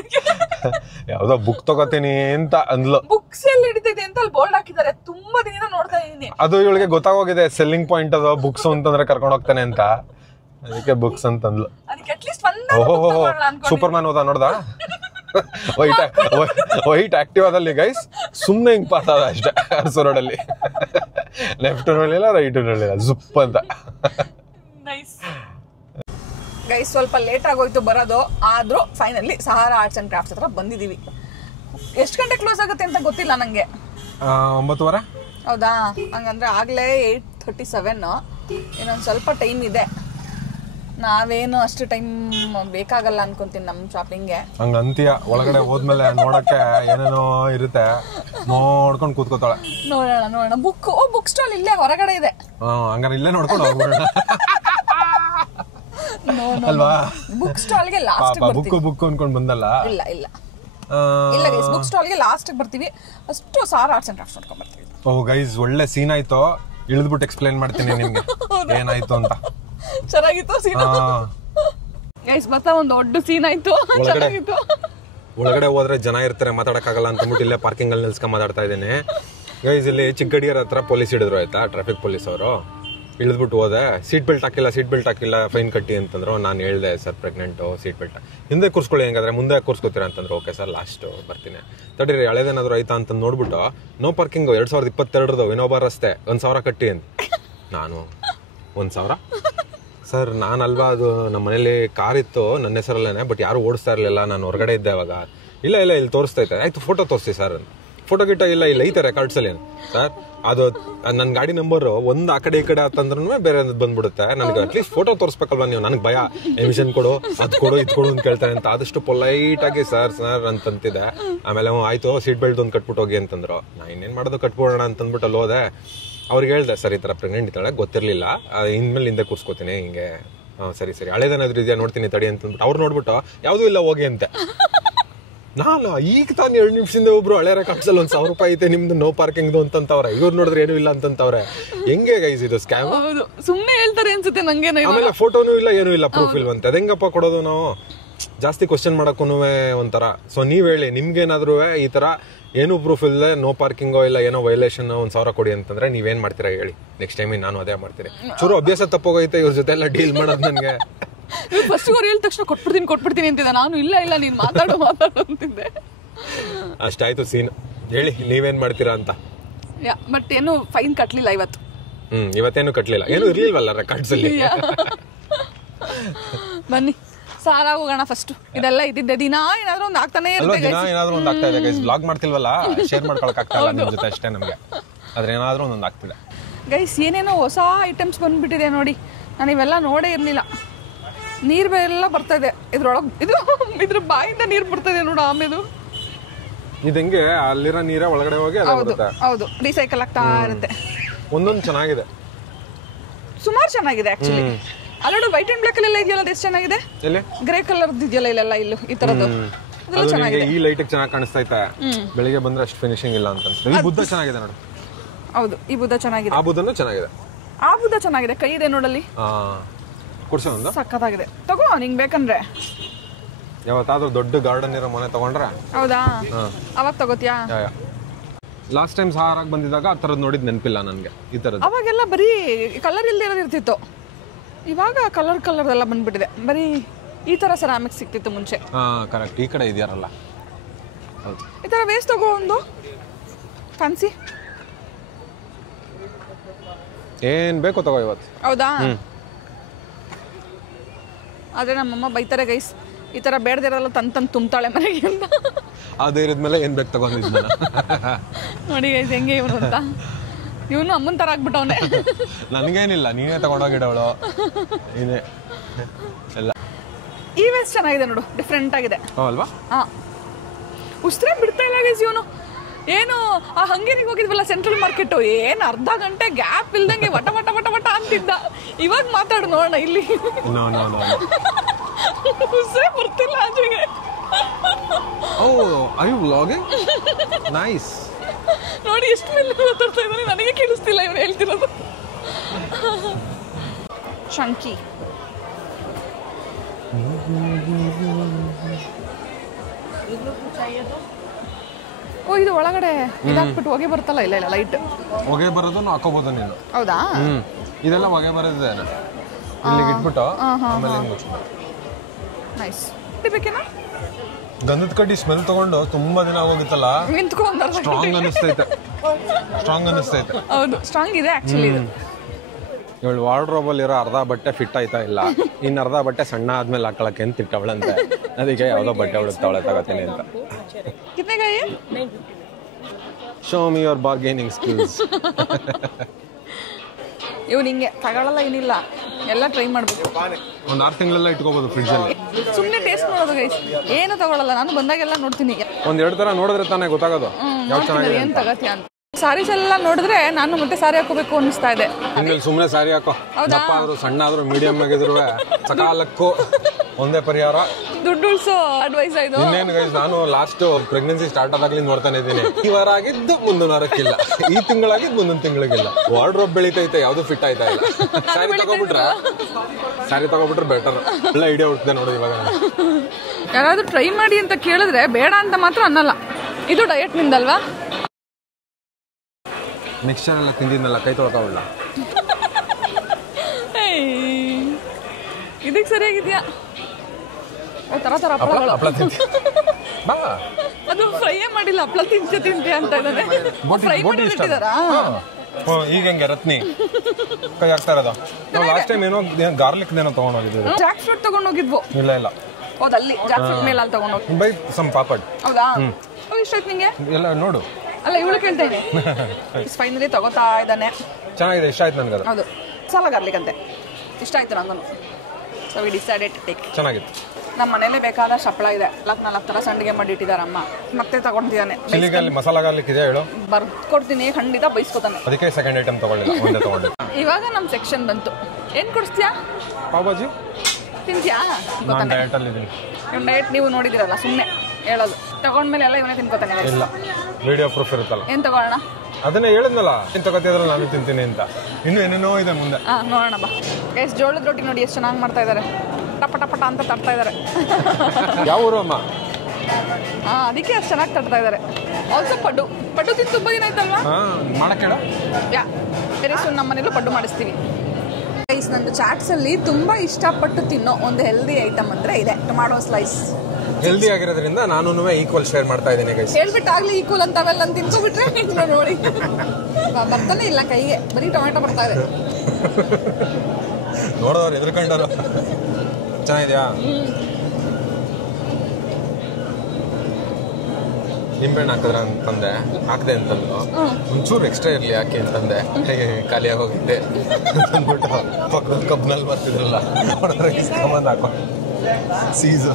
ಯಾವ್ದೋ ಬುಕ್ ತಗೋತೀನಿ ಅಂತ ಅಂದ್ಲು. ಬುಕ್ಸ್ ಎಲ್ಲಿ ಹಿಡಿತೈತೆ ಅಂತ ಅಲ್ಲಿ ಬೋರ್ಡ್ ಹಾಕಿದ್ದಾರೆ, ತುಂಬಾ ದಿನ ನೋಡ್ತಾ ಇದೀನಿ. ಅದು ಇವಳಿಗೆ ಗೊತ್ತಾಗೋಗಿದೆ ಸೆಲ್ಲಿಂಗ್ ಪಾಯಿಂಟ್ ಅದು ಬುಕ್ಸ್ ಅಂತಂದ್ರೆ ಕರ್ಕೊಂಡು ಹೋಗ್ತಾನೆ ಅಂತ, ಅದಕ್ಕೆ ಬುಕ್ಸ್ ಅಂತ ಅಂದ್ಲು. ಅದಕ್ಕೆ ಅಟ್ಲೀಸ್ಟ್ ಒಂದು ಸೂಪರ್ ಮ್ಯಾನ್ ಹೋದ ನೋಡ್ದ, ವೈಟ್ ಆಕ್ಟಿವಾದಲ್ಲಿ ಗೈಸ್ ಸುಮ್ಮನೆ ಹಿಂಗ್ ಪಾಸ್ ಆದ ಅಷ್ಟೇ. ಅರಸು ರೋಡಲ್ಲಿ ಲೆಫ್ಟ್ ನೋಡಲಿಲ್ಲ, ರೈಟ್ ನೋಡಲಿಲ್ಲ, ಜುಪ್ ಅಂತ. ಗೈಸ್ ಸ್ವಲ್ಪ ಲೇಟ್ ಆಗೋಯ್ತು ಬರೋದು, ಆದ್ರೂ finally Sahara arts and crafts ಹತ್ರ ಬಂದಿದೀವಿ. ಎಷ್ಟು ಗಂಟೆ ಕ್ಲೋಸ್ ಆಗುತ್ತೆ ಅಂತ ಗೊತ್ತಿಲ್ಲ ನಂಗೆ. 9:15. ಹೌದಾ? ಹಂಗಂದ್ರೆ ಆಗ್ಲೇ 8:37. ಇನ್ನೊಂದು ಸ್ವಲ್ಪ ಟೈಮ್ ಇದೆ. ನಾವೇನು ಅಷ್ಟು ಟೈಮ್ ಬೇಕಾಗಲ್ಲ ಅನ್ಕೊಂತೀನಿ ನಮ್ ಶಾಪಿಂಗ್ಗೆ. ಹಂಗ ಅಂತೀಯ, ಒಳಗಡೆ ಹೋದ್ಮೇಲೆ ನೋಡಕ್ಕೆ ಏನೇನೋ ಇರುತ್ತೆ, ನೋಡ್ಕೊಂಡು ಕೂತ್ಕೋತಾಳೆ. ನೋಡೋಣ. ಬುಕ್ ಸ್ಟಾಲ್ ಇಲ್ಲೇ ಹೊರಗಡೆ ಇದೆ. ಹಂಗಾರೆ ಇಲ್ಲೇ ನೋಡ್ಕೊಂಡು ಹೋಗ್ಬಿಡೋಣ ಅಲ್ವಾ? ಬುಕ್ ಸ್ಟಾಲ್ಗೆ ಲಾಸ್ಟ್ ಬುಕ್ ಅನ್ಕೊಂಡ್ ಬಂದಲ್ಲ. ಇಲ್ಲ ಗೈಸ್, ಬುಕ್ ಸ್ಟಾಲ್ಗೆ ಲಾಸ್ಟ್ ಬರ್ತೀವಿ, ಅಷ್ಟು ಸಹಾರಾ ಆರ್ಟ್ಸ್ ಅಂಡ್ ಕ್ರಾಫ್ಟ್ಸ್ ನೋಡ್ಕೊಂಡ್ ಬರ್ತೀವಿ. ಓ ಗೈಸ್, ಒಳ್ಳೆ ಸೀನ್ ಆಯ್ತು, ಇಳಿದ್ಬಿಟ್ಟು ಎಕ್ಸ್ಪ್ಲೈನ್ ಮಾಡ್ತೀನಿ ನಿಮ್ಗೆ ಏನಾಯ್ತು ಅಂತ. ಚೆನ್ನಾಗಿತ್ತು ಸೀನ್ ಗೈಸ್, ಬರ್ತಾ ಒಂದು ದೊಡ್ಡ ಸೀನ್ ಆಯ್ತು, ಚೆನ್ನಾಗಿತ್ತು. ಒಳಗಡೆ ಹೋದ್ರೆ ಜನ ಇರ್ತಾರೆ, ಮಾತಾಡಕ್ಕಾಗಲ್ಲ ಅಂತ ಅಂದ್ಬಿಟ್ಟು ಇಲ್ಲೇ ಪಾರ್ಕಿಂಗ್ ಅಲ್ಲಿ ನಿಲ್ಸ್ಕೊಂಡ್ ಮಾತಾಡ್ತಾ ಇದ್ದೇನೆ ಗೈಸ್. ಇಲ್ಲಿ ಚಿಕ್ಕಗಡಿಯರ ಹತ್ರ ಪೊಲೀಸ್ ಹಿಡಿದ್ರು ಆಯ್ತಾ, ಟ್ರಾಫಿಕ್ ಪೊಲೀಸ್ ಅವರು. ಇಳಿದ್ಬಿಟ್ಟು ಹೋದೆ, ಸೀಟ್ ಬೆಲ್ಟ್ ಹಾಕಿಲ್ಲ, ಫೈನ್ ಕಟ್ಟಿ ಅಂತಂದ್ರು. ನಾನು ಹೇಳ್ದೆ ಸರ್ ಪ್ರೆಗ್ನೆಂಟು, ಸೀಟ್ ಬೆಲ್ಟ್ ಹಿಂದೆ ಕೂರ್ಸ್ಕೊಳ್ಳಿ, ಹೆಂಗಾದ್ರೆ ಮುಂದೆ ಕೂರ್ಸ್ಕೊತೀರಾ ಅಂತಂದ್ರು. ಓಕೆ ಸರ್ ಲಾಸ್ಟ್ ಬರ್ತೀನಿ ತಡೀರಿ, ಹಳೇದೇನಾದ್ರು ಆಯ್ತಾ ಅಂತ ನೋಡ್ಬಿಟ್ಟು, ನೋ ಪಾರ್ಕಿಂಗ್ 2022 ವಿನೋಬಾ ರಸ್ತೆ, 1,000 ಕಟ್ಟಿ ಅಂತ. ನಾನು 1,000 ಸರ್, ನಾನಲ್ವಾ, ಅದು ನಮ್ಮ ಮನೇಲಿ ಕಾರ್ ಇತ್ತು ನನ್ನ ಹೆಸರಲ್ಲೇನೆ, ಬಟ್ ಯಾರು ಓಡಿಸ್ತಾ ಇರಲಿಲ್ಲ, ನಾನು ಹೊರಗಡೆ ಇದ್ದೆ ಅವಾಗ. ಇಲ್ಲ ಇಲ್ಲಿ ತೋರಿಸ್ತೈತೆ, ಆಯ್ತು ಫೋಟೋ ತೋರಿಸಿ ಸರ್. ಫೋಟೋ ಗಿಟ್ಟ ಇಲ್ಲ ಐತೆ ರೆಕಾರ್ಡ್ಸಲ್ಲಿ ಸರ್. ಅದು ನನ್ನ ಗಾಡಿ ನಂಬರ್ ಒಂದು ಆ ಕಡೆ ಈ ಕಡೆ ಅಂತಂದ್ರೂ ಬೇರೆ ಬಂದ್ಬಿಡುತ್ತೆ. ನನಗೆ ಅಟ್ಲೀಸ್ಟ್ ಫೋಟೋ ತೋರಿಸ್ಬೇಕಲ್ವಾ ನೀವು, ನನಗೆ ಭಯ, ಎಮಿಷನ್ ಕೊಡು, ಅದು ಕೊಡು, ಇದು ಕೊಡು ಅಂತ ಕೇಳ್ತಾರೆ ಅಂತ. ಆದಷ್ಟು ಪೊಲೈಟ್ ಆಗಿ ಸರ್ ಅಂತಂತಿದೆ. ಆಮೇಲೆ ಆಯ್ತು ಸೀಟ್ ಬೆಲ್ಟ್ ಒಂದು ಕಟ್ಬಿಟ್ಟು ಹೋಗಿ ಅಂತಂದ್ರು. ನಾ ಇನ್ನೇನು ಮಾಡೋದು, ಕಟ್ಬಿಡೋಣ ಅಂತಂದ್ಬಿಟ್ಟು ಅಲ್ಲಿ ಹೋದೆ. ಅವ್ರಿಗೆ ಹೇಳ್ದೆ ಸರ್ ಈ ಥರ ಪ್ರೆಗ್ನೆಂಟ್ ಇದ್ದಾಳೆ, ಗೊತ್ತಿರಲಿಲ್ಲ, ಇನ್ಮೇಲೆ ಹಿಂದೆ ಕೂರ್ಸ್ಕೊತೀನಿ ಹಿಂಗೆ. ಸರಿ ಹಳೇದೇನಾದ್ರು ಇದೆಯಾ ನೋಡ್ತೀನಿ ತಡಿ ಅಂತಂದ್ಬಿಟ್ಟು ಅವ್ರು ನೋಡ್ಬಿಟ್ಟು ಯಾವುದೂ ಇಲ್ಲ ಹೋಗಿ ಅಂತೆ. ನಾನು ಈಗ ತಾನು 2 ನಿಮಿಷದಿಂದ ಒಬ್ರು ಹಳೆ ರೆಕಾರ್ಡ್ಸಲ್ಲಿ 1,000 ರೂಪಾಯಿ ಐತೆ ನಿಮ್ದು ನೋ ಪಾರ್ಕಿಂಗ್ದು ಅಂತಂತವ್ರೆ. ಇವ್ರು ನೋಡಿದ್ರೆ ಏನೂ ಇಲ್ಲ ಅಂತಂತವ್ರೆ. ಹೆಂಗೆ ಗೈಸ್ ಇದು ಸ್ಕ್ಯಾಮ್? ಹೌದು, ಸುಮ್ಮನೆ ಹೇಳ್ತಾರೆ ಅನ್ಸುತ್ತೆ ನಂಗೆ. ಆಮೇಲೆ ಫೋಟೋನು ಇಲ್ಲ, ಏನೂ ಇಲ್ಲ, ಪ್ರೂಫ್ ಇಲ್ವಂತೆ. ಅದೆಂಗಪ್ಪ ಕೊಡೋದು ನಾವು? ಜಾಸ್ತಿ ಕ್ವಶನ್ ಮಾಡಕ್ಕೂ ಒಂಥರ. ಸೊ ನೀವ್ ಹೇಳಿ, ನಿಮ್ಗೇನಾದ್ರೂ ಈ ತರ ಏನೂ ಪ್ರೂಫ್ ಇಲ್ಲದೆ ನೋ ಪಾರ್ಕಿಂಗೋ ಇಲ್ಲ ಏನೋ ವೈಲೇಷನ್ 1,000 ಕೊಡಿ ಅಂತಂದ್ರೆ ನೀವೇನ್ ಮಾಡ್ತೀರಾ ಹೇಳಿ? ನೆಕ್ಸ್ಟ್ ಟೈಮ್ ನಾನು ಅದೇ ಮಾಡ್ತೀನಿ. ಚೂರು ಅಭ್ಯಾಸ ತಪ್ಪೋಗೈತೆ ಇವ್ರ ಜೊತೆ ಎಲ್ಲ ಡೀಲ್ ಮಾಡೋದು ನನಗೆ. ಫಸ್ಟ್ ಅವ್ರು ಹೇಳಿದ ತಕ್ಷಣ ಕೊಟ್ಬಿಡ್ತೀನಿ ಅಂತಿದ್ದೆ ನಾನು. ಇಲ್ಲ ನೀನ್ ಮಾತಾಡು ಅಂತಿದ್ದೆ. ಅಷ್ಟಾಯ್ತು ಸೀನ್. ಹೇಳಿ ನೀವೇನ್ ಮಾಡ್ತೀರಾ ಅಂತ. ಬಟ್ ಏನು ಫೈನ್ ಕಟ್ಲಿಲ್ಲ ಇವತ್ತು. ಇವತ್ತೇನು ಕಟ್ಲಿಲ್ಲ, ಏನು ಇರ್ಲಿಲ್ವಲ್ಲ ರೆಕಾರ್ಡ್ಸ್ ಅಲ್ಲಿ. ಬನ್ನಿ ಸಾಲ ಹೋಗೋಣ ಫಸ್ಟ್. ಇದೆಲ್ಲ ಇದ್ದಿದ್ದೆ ದಿನ ಏನಾದ್ರು ಒಂದು ಆಗ್ತಾನೆ ಇರುತ್ತೆ. ಏನಾದ್ರು ಒಂದು ಆಗ್ತಾ ಇದೆ ಗೈಸ್. ಬ್ಲಾಗ್ ಮಾಡ್ತಿಲ್ವಲ್ಲ, ಶೇರ್ ಮಾಡ್ಕೊಳಕ್ ಆಗ್ತಾ ಇಲ್ಲ ನಿಮ್ ಜೊತೆ ಅಷ್ಟೇ ನಮ್ಗೆ. ಆದ್ರೆ ಏನಾದ್ರೂ ಒಂದೊಂದು ಆಗ್ತಿದೆ ಗೈಸ್. ಏನೇನೋ ಹೊಸ ಐಟಮ್ಸ್ ಬಂದ್ಬಿಟ್ಟಿದೆ ನೋಡಿ. ನಾನು ಇವೆಲ್ಲ ನೋಡೇ ಇರ್ಲಿಲ್ಲ. ನೀರ್ ಎಲ್ಲ ಬರ್ತಾ ಇದೆ ಇದ್ರೊಳಗೆ. ಇದ್ರ ಬಾಯಿಂದ ನೀರ್ ಬರ್ತಾ ಇದೆ ನೋಡು. ಆಮೇಲೆ ಇದು ಹೆಂಗೆ ಅಲ್ಲಿರೋ ನೀರೇ ಒಳಗಡೆ ಹೋಗಿ ಹೌದು ರೀಸೈಕಲ್ ಆಗ್ತಾ ಇರುತ್ತೆ. ಒಂದೊಂದು ಚೆನ್ನಾಗಿದೆ, ಸುಮಾರು ಚೆನ್ನಾಗಿದೆ ಆಕ್ಚುಲಿ. ಅಲ್ಲೋಡು ವೈಟ್ ಅಂಡ್ ಬ್ಲಾಕ್ ಎಲ್ಲ ಇದೆಯಲ್ಲ, ಅದು ಎಷ್ಟು ಚೆನ್ನಾಗಿದೆ. ಗ್ರೇ ಕಲರ್ ಇದೆಯಲ್ಲ ಇಲ್ಲೆಲ್ಲ, ಇಲ್ಲೂ ಈ ತರದ್ದು ಚೆನ್ನಾಗಿದೆ. ಈ ಲೈಟ್ ಚೆನ್ನಾಗಿ ಕಾಣಿಸ್ತಾ ಐತೆ. ಬೆಳಿಗ್ಗೆ ಬಂದ್ರೆ ಅಷ್ಟು ಫಿನಿಶಿಂಗ್ ಇಲ್ಲ ಅಂತ ಅನ್ಸುತ್ತೆ. ಈ ಬುದ್ಧ ಚೆನ್ನಾಗಿದೆ ನೋಡಿ. ಹೌದು, ಈ ಬುದ್ಧ ಚೆನ್ನಾಗಿದೆ. ಆ ಬುದ್ಧನೂ ಚೆನ್ನಾಗಿದೆ. ಆ ಬುದ್ಧ ಚೆನ್ನಾಗಿದೆ, ಕೈ ಇದೆ ನೋಡಲ್ಲಿ. ಕೊಡ್ಸೋ ಒಂದು ಸಕ್ಕತ್ತಾಗಿದೆ. ತಗೋ ನಿಂಗೆ ಬೇಕಂದ್ರೆ. ಯಾವತ್ತಾದ್ರೂ ದೊಡ್ಡ ಗಾರ್ಡನ್ ಇರೋ ಮನೆ ತಗೊಂಡ್ರೆ. ಹೌದಾ, ಅವಾಗ ತಗೋತಿಯಾ? ಲಾಸ್ಟ್ ಟೈಮ್ ಸಾರಾಗಿ ಬಂದಿದ್ದಾಗ ಆ ಥರದ್ದು ನೋಡಿದ್ ನೆನಪಿಲ್ಲ ನನಗೆ. ಈ ಥರದ್ದು ಅವಾಗೆಲ್ಲ ಬರೀ ಕಲರ್ ಇಲ್ಲದೆ ಇರೋದು ಇರ್ತಿತ್ತು. ಇವಾಗ ಕಲರ್ ಎಲ್ಲ ಬಂದ್ಬಿಟ್ಟಿದೆ. ಬರೀ ಈ ತರ ಸೆರಾಮಿಕ್ಸ್ ಸಿಕ್ತಿತ್ತು ಮುಂಚೆ. ಕರೆಕ್ಟ್. ಈ ಕಡೆ ಇದೆಯಾರಲ್ಲ, ಹೌದು. ಈ ತರ ವೇಸ್ಟ್ ತಗೋ ಒಂದು ಫ್ಯಾನ್ಸಿ. ಏನ್ ಬೇಕು ತಗೋ ಇವತ್ತು. ಹೌದಾ? ಆದ್ರೆ ನಮ್ಮಮ್ಮ ಬೈತಾರೆ ಗೈಸ್, ಈ ತರ ಬೇಡದಿರಲ್ಲ ತಂದು ತುಂಬ್ತಾಳೆ ಮನೆಗೆ ಅಂತ. ಅದೇ ಇದ್ಮೇಲೆ ಏನ್ ಬೇಕು ತಗೊಂಡಿದ್ದ ನೋಡಿ ಗೈಸ್ ಹೆಂಗೆ ಇವನು ಅಂತ. ಇವನು ಅಮ್ಮನ ತರ ಆಗ್ಬಿಟ್ಟವನೆ. ನನಗೇನಿಲ್ಲ, ನೀನೇ ತಗೊಂಡೋಗಿಡವಳು ನೀನೇ ಎಲ್ಲ. ಈ ವೇಸ್ಟ್ ಚೆನ್ನಾಗಿದೆ ನೋಡು, ಡಿಫ್ರೆಂಟ್ ಆಗಿದೆ ಅಲ್ವಾ? ಉಸ್ತ್ರೇ ಬಿಡ್ತಾ ಇಲ್ಲ ಗೈಸ್ ಇವನು. ಏನು ಆ ಹಂಗೇರಿಗೆ ಹೋಗಿದ್ವಲ್ಲ ಸೆಂಟ್ರಲ್ ಮಾರ್ಕೆಟ್, ಏನು ಅರ್ಧ ಗಂಟೆ ಗ್ಯಾಪ್ ಇಲ್ದಂಗೆ ವಟ ವಟ ವಟ ವಟ ಅಂತಿದ್ದ. ಇವಾಗ ಮಾತಾಡು ನೋಡೋಣ ಇಲ್ಲಿ. ಉಸ್ರೇ ಬರ್ತಿಲ್ಲ ಆಚೆಗೆ. Are you vlogging? ನೈಸ್. ನೋಡಿ ಎಷ್ಟು ಮೇಲೆ ಮಾತಾಡ್ತಾ ಇದ್ದಾನೆ, ನನಗೆ ಕೇಳಿಸ್ತಿಲ್ಲ ಇವನು ಹೇಳ್ತಿರೋದು. ಶಂಕಿ ಓ, ಇದು ಒಳಗಡೆ ಇದಾಕ್ಬಿಟ್ಟು ಹೊಗೆ ಬರುತ್ತಲ್ಲ. ಇಲ್ಲ ಲೈಟ್ ಹೊಗೆ ಬರೋದನ್ನು ಹಾಕೋಬಹುದು ನೀನು. ಹೌದಾ? ಇದೆಲ್ಲ ಹೊಗೆ ಬರೋದಿದೆ. ಇಲ್ಲಿಗೆ ಇಟ್ಬಿಟ್ಟು ಆಮೇಲೆ ನೈಸ್. ಬೇಕೇನಾ? ಗಂಧದ ಕಡ್ಡಿ ಸ್ಮೆಲ್ ತಗೊಂಡು ತುಂಬಾ ದಿನ ಹೋಗಿತ್ತಲ್ಲ, ಸ್ಟ್ರಾಂಗ್ ಅನಿಸ್ತೈತೆ. ಹೌದು, ಸ್ಟ್ರಾಂಗ್ ಇದೆ ಆಕ್ಚುಲಿ ಇದು. ಇವಳು ವಾರ್ಡ್ರೋಬಲ್ಲಿ ಇರೋ ಅರ್ಧ ಬಟ್ಟೆ ಫಿಟ್ ಆಯ್ತಾ ಇಲ್ಲ, ಇನ್ನು ಅರ್ಧ ಬಟ್ಟೆ ಸಣ್ಣ ಆದ್ಮೇಲೆ ಹಾಕೊಳಕ್ಕೆ ಅಂತ ಇಟ್ಟವಳಂತೆ. ಅದಕ್ಕೆ ಯಾವ್ದೋ ಬಟ್ಟೆ ಹುಡುಕ್ತಾವಳೆ ತಗೋತೀನಿ ಅಂತ. Show me your bargaining skills. ಇವ್ ನಿಂಗೆ ತಗೊಳ್ಳಲ್ಲ, ಏನಿಲ್ಲ, ಎಲ್ಲ ಟ್ರೈ ಮಾಡ್ಬೇಕು. ಒಂದ್ 6 ತಿಂಗಳೆಲ್ಲ ಇಟ್ಕೋಬಹುದು ಫ್ರಿಡ್ಜ್ ಅಲ್ಲಿ. ಸುಮ್ಮನೆ ಟೇಸ್ಟ್ ನೋಡೋದು ಗೈಸ್, ಏನು ತಗೊಳ್ಳಲ್ಲ. ನಾನು ಬಂದಾಗೆಲ್ಲ ನೋಡ್ತೀನಿ. 1-2 ತರ ನೋಡಿದ್ರೆ ತಾನೇ ಗೊತ್ತಾಗೋದು ಯಾವ ಚೆನ್ನಾಗಿದೆ ಏನ್ ತಗತ್ತೀಯ ಅಂತ. ಸಾರೀಸ್ ಎಲ್ಲ ನೋಡಿದ್ರೆ ನಾನು ಮತ್ತೆ ಸಾರಿ ಹಾಕೋಬೇಕು ಅನಿಸ್ತಾ ಇದೆ. ಸುಮ್ಮನೆ ಸಾರಿ ಹಾಕೋ, ದಪ್ಪ ಆದ್ರೂ ಸಣ್ಣ ಆದ್ರೂ ಮೀಡಿಯಂ ಆಗಿದ್ರು ಸಕಾಲಕ್ಕೂ ಒಂದೇ ಪರಿಹಾರ. ದುಡ್ಡು ಉಳಿಸೋ ಅಡ್ವೈಸ್ ಆಯ್ತು. ಇನ್ನೇನು ಗೈಸ್, ನಾನು ಲಾಸ್ಟ್ ಪ್ರೆಗ್ನೆನ್ಸಿ ಸ್ಟಾರ್ಟ್ ಆದಾಗ್ಲಿ ನೋಡ್ತಾನೆ ಇದ್ದೀನಿ. ಈ ವಾರ ಆಗಿದ್ದು ಮುಂದಿನ ವಾರಕ್ಕಿಲ್ಲ, ಈ ತಿಂಗಳಾಗಿದ್ದು ಮುಂದಿನ ತಿಂಗಳಿಗಿಲ್ಲ. ವಾರ್ಡ್ರೋಬ್ ಬೆಳೀತೈತೆ, ಯಾವ್ದು ಫಿಟ್ ಆಯ್ತಾ ಇಲ್ಲ. ಸಾರಿ ತಗೋಬಿಟ್ರೆ ಬೆಟರ್. ಎಲ್ಲ ಐಡಿಯಾ ಹುಡ್ತಿದೆ ನೋಡಿ ಇವಾಗ. ಯಾರಾದ್ರೂ ಟ್ರೈ ಮಾಡಿ ಅಂತ ಕೇಳಿದ್ರೆ ಬೇಡ ಅಂತ ಮಾತ್ರ ಅನ್ನಲ್ಲ. ಇದು ಡಯಟ್ ನಿಂದಲ್ವಾ? ಮಿಕ್ಸ್ಚರ್ ಎಲ್ಲ ತಿಂದಿದ್ನಲ್ಲ, ಕೈ ತೊಳ್ಕೊಳ್ಳ. ಇದಕ್ಕೆ ಸರಿಯಾಗಿದ್ಯಾ? ತರ ಹಪ್ಪಳ ತಿಂತಿ. ಅದು ಫ್ರೈಯೇ ಮಾಡಿಲ್ಲ, ಹಪ್ಪಳ ತಿಂತೆ ಅಂತ ಇದ್ದಾನೆ. ಈಗ ಹೆಂಗೆ ರತ್ನಿ ಕೈ ಹಾಕ್ತಾ ಇರೋದು. ನಾವು ಲಾಸ್ಟ್ ಟೈಮ್ ಏನೋ ಗಾರ್ಲಿಕ್ ಏನೋ ತಗೊಂಡೋಗಿದ್ವಿ. Jack fruit ತಗೊಂಡೋಗಿದ್ವು. ಇಲ್ಲ ಹೌದಲ್ಲಿ ಜಾಕ್ ಫ್ರೂಟ್ ಮೇಲೆ ಅಲ್ಲಿ ತಗೊಂಡೋಗಿ ಬೈ ಸಮ್ ಪಾಪಡ್. ಹೌದಾ? ಇಷ್ಟಾಯ್ತು ನಿಂಗೆ? ಎಲ್ಲ ನೋಡು. ಅಲ್ಲ, ಇವಳು ಕೇಳ್ತೇನೆ. ಫೈನಲಿ ತಗೋತಾ ಇದ್ದಾನೆ. ಚೆನ್ನಾಗಿದೆ, ಇಷ್ಟ ಆಯ್ತು ನನಗೆ. ಹೌದು, ಮಸಾಲ ಗಾರ್ಲಿಕ್ ಅಂತೆ ಇಷ್ಟ ಆಯ್ತು ನನಗೂ. So we decided to take. ಚೆನ್ನಾಗಿತ್ತು. ನಮ್ಮ ಮನೇಲೆ ಬೇಕಾದ ಹಪ್ಪಳ ಇದೆ, 4 ಥರ ಸಂಡಿಗೆ ಮಾಡಿ ಇಟ್ಟಿದ್ದಾರೆ ಅಮ್ಮ. ಮತ್ತೆ ತಗೊಂಡಿದ್ದಾನೆ. ಮಸಾಲ ಗಾರ್ಲಿಕ್ ಇದೆ ಹೇಳು, ಬರ್ಕೊಡ್ತೀನಿ, ಖಂಡಿತ ಬೈಸ್ಕೊತಾನೆ. ಅದಕ್ಕೆ ಸೆಕೆಂಡ್ ಐಟಮ್ ತಗೊಳ್ಳಿಲ್ಲ, ಒಂದೇ ತಗೊಂಡೆ. ಇವಾಗ ನಮ್ಮ ಸೆಕ್ಷನ್ ಬಂತು. ಏನ್ ಕೊಡಿಸ್ತೀಯಾ? ಪಾವ್ ಭಾಜಿ ತಿಂತ್ಯಾ? ನಾನು ಡಯಟ್ ಅಲ್ಲಿ ಇದ್ದೀನಿ. ನಿಮ್ಮ ಡಯಟ್ ನೀವು ನೋಡಿದಿರಲ್ಲ, ಸುಮ್ಮನೆ ಹೇಳೋದು ತಗೊಂಡ್ಮೇಲೆ ಎಲ್ಲ ಇವನೇ ತಿನ್ಕೋತಾನೆ. ಇಲ್ಲ ವಿಡಿಯೋ ಪ್ರೂಫ್ ಇರುತ್ತಲ್ಲ. ಏನ್ ತಗೋಣ? ಅದನ್ನೇ ಹೇಳಿದ್ನಲ್ಲ, ಏನ್ ತಗೋತಿದ್ರಲ್ಲ ನಾನು ತಿಂತೀನಿ ಅಂತ. ಇನ್ನು ಏನೇನೋ ಇದೆ ಮುಂದೆ. ನೋಡೋಣ ಬಾ. ಗೈಸ್ ಜೋಳದ ರೊಟ್ಟಿ ನೋಡಿ ಎಷ್ಟು ಚೆನ್ನಾಗಿ ಮಾಡ್ತಾ ಇದ್ದಾರೆ. ಟಪ ಟಪ ಟಪ ಅಂತ ತಟ್ತಾ ಇದ್ದಾರೆ. ಯಾವ ಊರು ಅಮ್ಮ? ಅದಕ್ಕೆ ಅಷ್ಟು ಚೆನ್ನಾಗಿ ತಟ್ತಾ ಇದ್ದಾರೆ. ಆಲ್ಸೋ ಪಡ್ಡು ತಿಂದು ತುಂಬ ದಿನ ಆಯ್ತಲ್ವಾ? ಮಾಡಕ್ಕೆ ಹೇಳ. ಯಾ ವೆರಿ ಸೂನ್ ನಮ್ಮ ಮನೇಲೂ ಪಡ್ಡು ಮಾಡಿಸ್ತೀವಿ. ಗೈಸ್ ನಂದು ಚಾಟ್ಸಲ್ಲಿ ತುಂಬ ಇಷ್ಟಪಟ್ಟು ತಿನ್ನೋ ಒಂದು ಹೆಲ್ದಿ ಐಟಮ್ ಅಂದರೆ ಇದೆ ಟೊಮಾಟೊ ಸ್ಲೈಸ್. ಹೆಲ್ದಿ ಆಗಿರೋದ್ರಿಂದ ನಾನು ಈಕ್ವಲ್ ಶೇರ್ ಮಾಡ್ತಾ ಇದ್ದೀನಿ ಗೈಸ್. ಹೇಳ್ಬಿಟ್ಟಾಗ್ಲಿ ಈಕ್ವಲ್ ಅಂತ ಅವೆಲ್ಲ ತಿನ್ಕೊಬಿಟ್ರೆ ನೋಡಿ ಬರ್ತಾನೆ ಇಲ್ಲ ಕೈಗೆ, ಬರೀ ಟೊಮೆಟೊ ಬರ್ತಾ ಇದೆ. ನೋಡೋರು ಎದ್ರಕೊಂಡರು. ಚೆನ್ನಾಗಿದ್ಯಾ? ನಿಂಬೆಹಣ್ಣು ಹಾಕಿದ್ರ ಅಂತಂದೆ, ಹಾಕಿದೆ ಅಂತಂದು ಒಂಚೂರು ಎಕ್ಸ್ಟ್ರಾ ಇರಲಿ ಯಾಕೆ ಅಂತಂದೆ, ಖಾಲಿಯಾಗಿ ಹೋಗಿದ್ದೆ ಅಂದ್ಬಿಟ್ಟು ಪಕ್ಕದ ಕಬ್ನಲ್ಲಿ ಬರ್ತಿದ್ರಲ್ಲ ಹೊಡೆದ್ರೆ ಇಸ್ಕೊಂಬಂದು ಹಾಕೋ ಸೀಸು.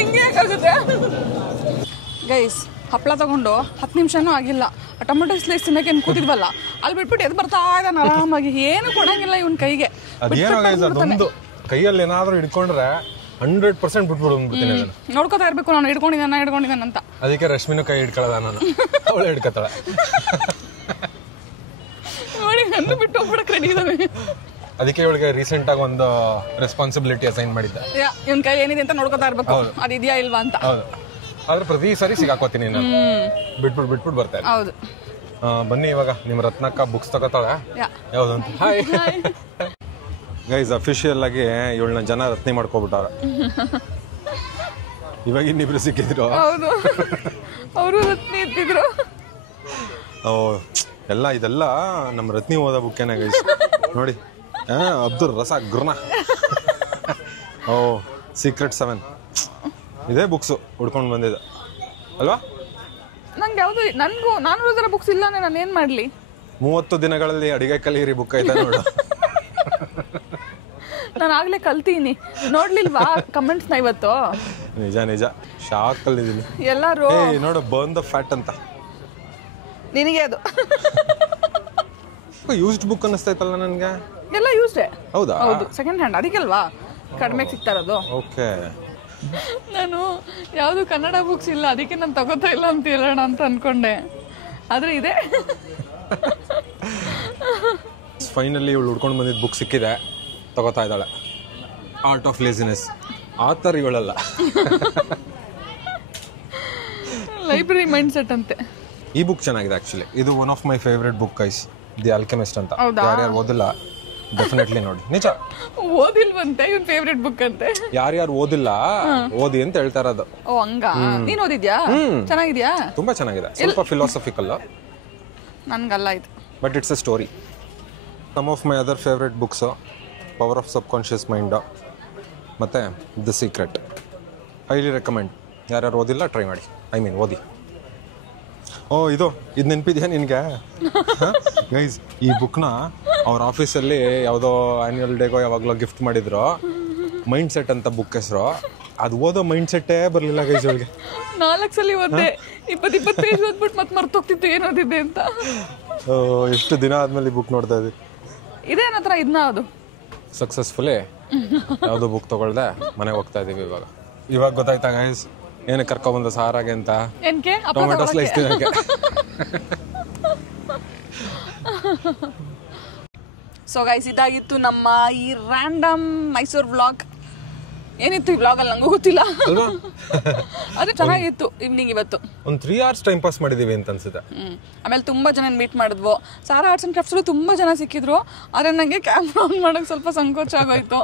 ನಿಂಗೆ ಯಾಕಾಗುತ್ತೆ ಗೈಸ್? ಹಪ್ಪಳ ತಗೊಂಡು 10 ನಿಮಿಷನೂ ಆಗಿಲ್ಲ, ಟೊಮೆಟೊ ಸ್ಲೈಸ್ ತಿನ್ನಕ್ಕೆ ಕೂತಿದ್ವಲ್ಲ, ಅಲ್ಲಿ ಬಿಟ್ಬಿಟ್ಟು ಎದ್ದು ಬರ್ತಾ ಇದ್ದಾನೆ ಆರಾಮಾಗಿ. ಏನು ಕೊಡಂಗಿಲ್ಲ ಇವನ್ ಕೈಗೆ. ಅದೊಂದು ಕೈಯಲ್ಲಿ ಏನಾದ್ರೂ ಹಿಡ್ಕೊಂಡ್ರೆ 100% ಬಿಟ್ಬಿಡ್ತೀನಿ. ನೋಡ್ಕೋತಾ ಇರ್ಬೇಕು ನಾನು ಹಿಡ್ಕೊಂಡಿದ್ದಾನ ಅಂತ. ಅದಕ್ಕೆ ರಶ್ಮಿನೂ ಕೈ ಹಿಡ್ಕೊಳ್ಳೋದ, ನಾನು ಅವಳು ಹಿಡ್ಕೊತಾಳೆ. ನೋಡಿ ನನ್ನ ಬಿಟ್ಟು ಹೋಗ್ಬಿಡಕ್ಕೆ ರೆಡಿ ಇದ್ದಾನೆ. ಅದಕ್ಕೆ ಇವಳಿಗೆ ರೀಸೆಂಟ್ ಆಗಿ ಒಂದು ರೆಸ್ಪಾನ್ಸಿಬಿಲಿಟಿ ಅಸೈನ್ ಮಾಡಿದ್ದೆ. ಇವನ್ ಕೈ ಏನಿದೆ ಅಂತ ನೋಡ್ಕೋತಾ ಇರ್ಬೇಕು, ಅದಿದೆಯಾ ಇಲ್ವಾ ಅಂತ. ಹೌದು, ಆದ್ರೆ ಪ್ರತಿ ಸಾರಿ ಸಿಗಾಕೋತೀನಿ ನಾನು. ಬಿಟ್ಬಿಟ್ಟು ಬರ್ತಾರೆ. ಹೌದು, ಬನ್ನಿ ಇವಾಗ ನಿಮ್ಮ ರತ್ನಕ್ಕ ಬುಕ್ಸ್ ತಗೋತಾಳೆ. ಯಾವ್ದಂತ ಹಾಯ್ ಗೈಸ್, ಅಫಿಷಿಯಲ್ ಆಗಿ ಇವಳನ್ನ ಜನ ರತ್ನಿ ಮಾಡ್ಕೊಬಿಟ್ಟಾರ. ಇವಾಗ ಇನ್ನಿಬ್ರು ಸಿಕ್ಕಿದ್ರು. ಹೌದು, ಅವರು ರತ್ನಿ ಇರ್ತಿದ್ರು. ಇದೆಲ್ಲ ನಮ್ಮ ರತ್ನಿ ಓದೋ ಬುಕ್ಕೇನೆ ಗೈಸ್. ನೋಡಿ, ಅಬ್ದುಲ್ ರಸಾಕ್ ಗುರ್ನಾ, ಸೀಕ್ರೆಟ್ 7 ಇದೇ ಬುಕ್ಸು ಹುಡ್ಕೊಂಡು ಬಂದಿದ್ದೆ ಅಲ್ವಾ? ನಂಗೆ ಯಾವುದು ನಾನು ಓದೋ ಬುಕ್ಸ್ ಇಲ್ಲಾನೆ, ನಾನು ಏನು ಮಾಡಲಿ? 30 ದಿನಗಳಲ್ಲಿ ಅಡಿಗೆ ಕಲಿಯಿರಿ ಬುಕ್ ಐತೆ ನೋಡು. ನಾನು ಆಗ್ಲೇ ಕಲ್ತೀನಿ, ನೋಡ್ಲಿಲ್ವಾ ಕಮೆಂಟ್ಸ್ನ ಇವತ್ತು? ನಿಜ ಶಾಕ್ ಕಲ್ತಿದ್ದೀನಿ ಎಲ್ಲರೂ. ನೋಡು, ಬರ್ನ್ ದ ಫ್ಯಾಟ್ ಅಂತ. ನಿನಗೆ ಅದು ಯೂಸ್ಡ್ ಬುಕ್ ಅನ್ನಿಸ್ತೈತಲ್ಲ ನನಗೆ. ಎಲ್ಲ ಯೂಸ್ಡೇ. ಹೌದಾ? ಹೌದು, ಸೆಕೆಂಡ್ ಹ್ಯಾಂಡ್, ಅದಕ್ಕೆಲ್ವಾ ಕಡಿಮೆಗೆ ಸಿಗ್ತಾ ಇರೋದು. ಓಕೆ. ನಾನು ಯಾವುದು ಕನ್ನಡ ಬುಕ್ಸ್ ಇಲ್ಲ, ಅದಕ್ಕೆ ನಾನು ತಗೋತಾ ಇಲ್ಲ ಅಂತ ಹೇಳೋಣ ಅಂತ ಅನ್ಕೊಂಡೆ, ಆದ್ರೆ ಇದೆ. ಫೈನಲಿ ಇವಳು ಹುಡ್ಕೊಂಡು ಬಂದಿದ್ದು ಬುಕ್ ಸಿಕ್ಕಿದೆ, ತಗೋತಾ ಇದ್ದಾಳೆ. Art of laziness. ಆಥರ್ ಇವಳಲ್ಲ, ಲೈಬ್ರರಿ ಮೈಂಡ್ ಸೆಟ್ ಅಂತೆ. ಈ ಬುಕ್ ಚೆನ್ನಾಗಿದೆ ಆಕ್ಚುಲಿ. ಇದು one of my favourite book guys, the alchemist ಅಂತ. ಯಾರ್ಯಾರು ಓದಿಲ್ಲ ಡೆಫಿನೆಟ್ಲಿ ನೋಡಿ. ನಿಜ ಓದಿಲ್ವಂತೆ, ಇವನ್ ಫೇವ್ರೆಟ್ ಬುಕ್ ಅಂತೆ. ಯಾರ್ಯಾರು ಓದಿಲ್ಲ ಓದಿ ಅಂತ ಹೇಳ್ತಾ ಇರೋದು. ಓ ಹಂಗ? ನೀನ್ ಓದಿದ್ಯಾ? ಚೆನ್ನಾಗಿದ್ಯಾ? ತುಂಬಾ ಚೆನ್ನಾಗಿದೆ. ಸ್ವಲ್ಪ ಫಿಲಾಸಫಿಕಲ್, ನನ್ಗಲ್ಲ ಇದು, but it's a story. Some of my other favourite books power of subconscious mind ಮತ್ತು ದ ಸೀಕ್ರೆಟ್. Highly recommend. ಯಾರ್ಯಾರು ಓದಿಲ್ಲ ಟ್ರೈ ಮಾಡಿ, ಓದಿ. ಇದು ನೆನಪಿದೆಯಾ ನಿನಗೆ ಗೈಸ್? ಈ ಬುಕ್ನ ಅವ್ರ ಆಫೀಸಲ್ಲಿ ಯಾವುದೋ ಆ್ಯನ್ಯುವಲ್ ಡೇಗೋ ಯಾವಾಗಲೋ ಗಿಫ್ಟ್ ಮಾಡಿದ್ರು. ಮೈಂಡ್ ಸೆಟ್ ಅಂತ ಬುಕ್ ಹೆಸರು. ಅದು ಓದೋ ಮೈಂಡ್ ಸೆಟ್ಟೇ ಬರಲಿಲ್ಲ ಗೈಸ್ ಅವಳಿಗೆ. 4 ಸಲ ಓದ್ದೆ, 20 ಪೇಜ್ ಓದ್ಬಿಟ್ಟು ಮತ್ತೆ ಮರ್ತೋಗ್ತಿತ್ತು ಏನೋದಿದೆ ಅಂತ. ಎಷ್ಟು ದಿನ ಆದ್ಮೇಲೆ ಈ ಬುಕ್ ನೋಡ್ತಾ ಇದ್ವಿ. ಇದೇ ಹತ್ರ ಇದನ್ನ ಅದು ಸಕ್ಸಸ್ಫುಲಿ ಯಾವುದೋ ಬುಕ್ ತಗೊಳ್ದೆ ಮನೆಗೆ ಹೋಗ್ತಾ ಇದೀವಿ ಇವಾಗ ಗೊತ್ತಾಯ್ತಾ ಗೈಸ್ ಏನಕ್ಕೆ ಕರ್ಕೊಬಂದ ಸಾರಾಗೆ ಅಂತ? ಟೊಮೆಟೊ ಸ್ಲೈಸ್ ತಿನ್ನಕ್ಕೆ. ಸೊ ಗೈಸ್, ಇದಾಗಿತ್ತು ನಮ್ಮ ಈ ರ್ಯಾಂಡಮ್ ಮೈಸೂರು ವ್ಲಾಗ್. ಏನಿತ್ತು ಈ ವ್ಲಾಗ್ ಅಲ್ಲಿ ನಂಗೂ ಗೊತ್ತಿಲ್ಲ, ಅದು ಚೆನ್ನಾಗಿತ್ತು. ಈವ್ನಿಂಗ್ ಇವತ್ತು ಒಂದು 3 hours ಟೈಮ್ ಪಾಸ್ ಮಾಡಿದೀವಿ ಅಂತ ಅನ್ಸುತ್ತೆ. ಆಮೇಲೆ ತುಂಬಾ ಜನ ಮೀಟ್ ಮಾಡಿದ್ವು. ಸಾರಾ ಆರ್ಟ್ಸ್ ಅಂಡ್ ಕ್ರಾಫ್ಟ್ಸ್ ತುಂಬಾ ಜನ ಸಿಕ್ಕಿದ್ರು. ಆದ್ರೆ ನಂಗೆ ಕ್ಯಾಮ್ರಾ ಆನ್ ಮಾಡಕ್ ಸ್ವಲ್ಪ ಸಂಕೋಚ ಆಗೋಯ್ತು,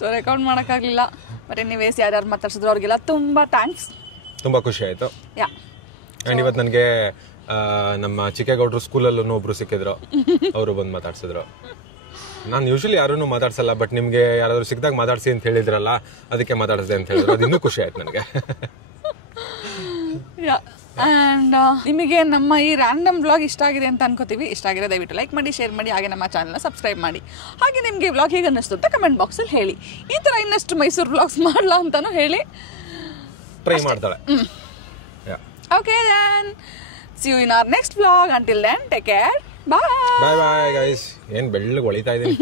ಸೊ ರೆಕಾರ್ಡ್ ಮಾಡೋಕ್ಕಾಗಲಿಲ್ಲ. ಬಟ್ ಎನಿವೇಸ್, ಯಾರ್ಯಾರು ಮಾತಾಡ್ಸಿದ್ರು ಅವ್ರಿಗೆಲ್ಲ ತುಂಬಾ ಥ್ಯಾಂಕ್ಸ್. ತುಂಬಾ ಖುಷಿ ಆಯ್ತು. ಆ್ಯಂಡ್ ಇವತ್ತು ನನಗೆ ನಮ್ಮ ಚಿಕ್ಕೇಗೌಡರು ಸ್ಕೂಲಲ್ಲೂ ಒಬ್ರು ಸಿಕ್ಕಿದ್ರು, ಅವರು ಬಂದು ಮಾತಾಡ್ಸಿದ್ರು. ನಾನು ಯೂಶಲಿ ಯಾರನ್ನೂ ಮಾತಾಡ್ಸಲ್ಲ, ಬಟ್ ನಿಮಗೆ ಯಾರಾದ್ರೂ ಸಿಕ್ಕಿದಾಗ ಮಾತಾಡ್ಸಿ ಅಂತ ಹೇಳಿದ್ರಲ್ಲ, ಅದಕ್ಕೆ ಮಾತಾಡಿಸಿದೆ ಅಂತ ಹೇಳಿದ್ರು. ಅದು ಇನ್ನೂ ಖುಷಿ ಆಯ್ತು ನನಗೆ. ಆ್ಯಂಡ್ ನಿಮಗೆ ನಮ್ಮ ಈ ರ್ಯಾಂಡಮ್ ವ್ಲಾಗ್ ಇಷ್ಟ ಆಗಿದೆ ಅಂತ ಅನ್ಕೋತೀವಿ. ಇಷ್ಟ ಆಗಿದೆ ದಯವಿಟ್ಟು ಲೈಕ್ ಮಾಡಿ, ಶೇರ್ ಮಾಡಿ, ಹಾಗೆ ನಮ್ಮ ಚಾನಲ್ನ ಸಬ್ಸ್ಕ್ರೈಬ್ ಮಾಡಿ. ಹಾಗೆ ನಿಮಗೆ ವ್ಲಾಗ್ ಹೇಗೆ ಅನ್ನಿಸ್ತು ಅಂತ ಕಮೆಂಟ್ ಬಾಕ್ಸಲ್ಲಿ ಹೇಳಿ. ಈ ಥರ ಇನ್ನಷ್ಟು ಮೈಸೂರು ವ್ಲಾಗ್ಸ್ ಮಾಡಲ್ಲ ಅಂತಾನು ಹೇಳಿ. ಟ್ರೈ ಮಾಡ್ತಾಳೆ. Okay then, see you in our next vlog. Until then, take care. Bye. Bye guys. ಏನು ಬೆಳ್ಳಗೆ ಹೊಳಿತಾ ಇದ್ದೀನಿ.